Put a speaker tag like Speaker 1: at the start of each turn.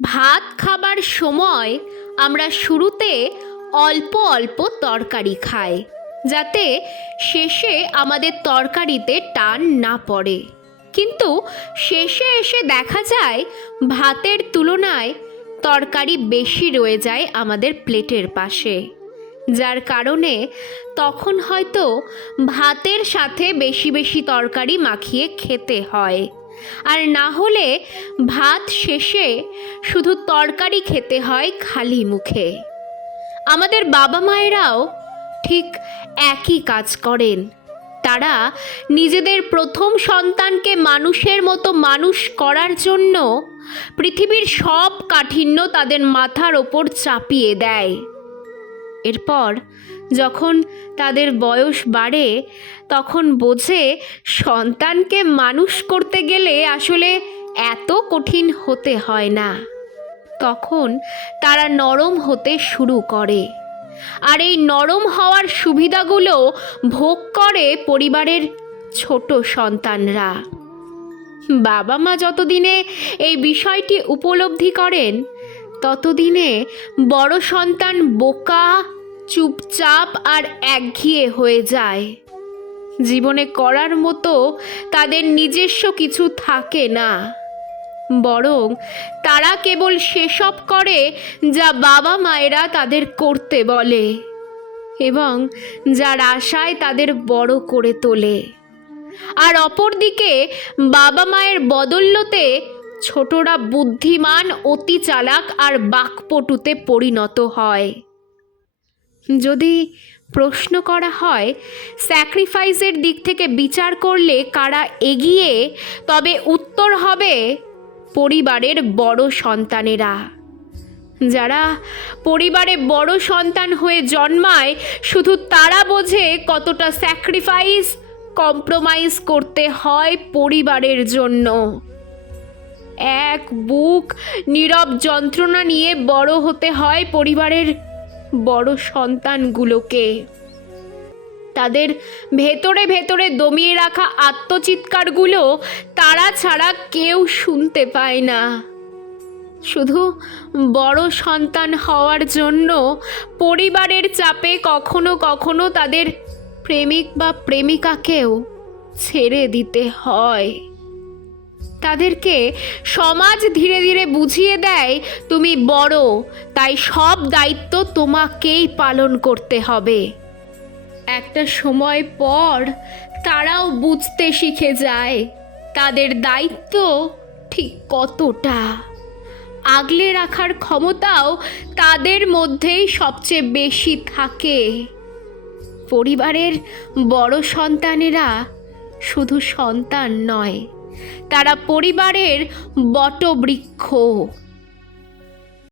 Speaker 1: ভাত খাবার সময় আমরা শুরুতে অল্প অল্প তরকারি খাই, যাতে শেষে আমাদের তরকারিতে টান না পড়ে। কিন্তু শেষে এসে দেখা যায় ভাতের তুলনায় তরকারি বেশি রয়ে যায় আমাদের প্লেটের পাশে, যার কারণে তখন হয়তো ভাতের সাথে বেশি বেশি তরকারি মাখিয়ে খেতে হয়। আর না হলে ভাত শেষে শুধু তরকারি খেতে হয় খালি মুখে। আমাদের বাবা মায়েরাও ঠিক একই কাজ করেন। তারা নিজেদের প্রথম সন্তানকে মানুষের মতো মানুষ করার জন্য পৃথিবীর সব কাঠিন্য তাদের মাথার ওপর চাপিয়ে দেয়। এরপর যখন তাদের বয়স বাড়ে, তখন বোঝে সন্তানকে মানুষ করতে গেলে আসলে এত কঠিন হতে হয় না। তখন তারা নরম হতে শুরু করে। আর এই নরম হওয়ার সুবিধাগুলো ভোগ করে পরিবারের ছোট সন্তানরা। বাবা মা যতদিনে এই বিষয়টি উপলব্ধি করেন, ততদিনে বড় সন্তান বোকা চুপচাপ আর একঘিয়ে হয়ে যায়। জীবনে করার মতো তাদের নিজস্ব কিছু থাকে না। বরং তারা কেবল সেসব করে যা বাবা মায়েরা তাদের করতে বলে এবং যার আশায় তাদের বড় করে তোলে। আর অপরদিকে বাবা মায়ের বদল্যতে ছোটরা বুদ্ধিমান, অতি চালাক আর বাকপটুতে পরিণত হয়। যদি প্রশ্ন করা হয় স্যাক্রিফাইসের দিক থেকে বিচার করলে কারা এগিয়ে, তবে উত্তর হবে পরিবারের বড় সন্তানেরা। যারা পরিবারে বড় সন্তান হয়ে জন্মায়, শুধু তারা বোঝে কতটা স্যাক্রিফাইস কম্প্রোমাইজ করতে হয় পরিবারের জন্য। এক বুক নীরব যন্ত্রণা নিয়ে বড় হতে হয় পরিবারের বড় সন্তানগুলোকে। তাদের ভেতরে ভেতরে দমিয়ে রাখা আত্মচিৎকারগুলো তারা ছাড়া কেউ শুনতে পায় না। শুধু বড় সন্তান হওয়ার জন্য পরিবারের চাপে কখনো কখনো তাদের প্রেমিক বা প্রেমিকাকেও ছেড়ে দিতে হয়। তাদেরকে সমাজ ধীরে ধীরে বুঝিয়ে দেয়, তুমি বড়, তাই সব দায়িত্ব তোমাকেই পালন করতে হবে। একটা সময় পর তারাও বুঝতে শিখে যায়, তাদের দায়িত্ব ঠিক কতটা। আগলে রাখার ক্ষমতাও তাদের মধ্যেই সবচেয়ে বেশি থাকে। পরিবারের বড় সন্তানেরা শুধু সন্তান নয় তারা পরিবারের বটবৃক্ষ।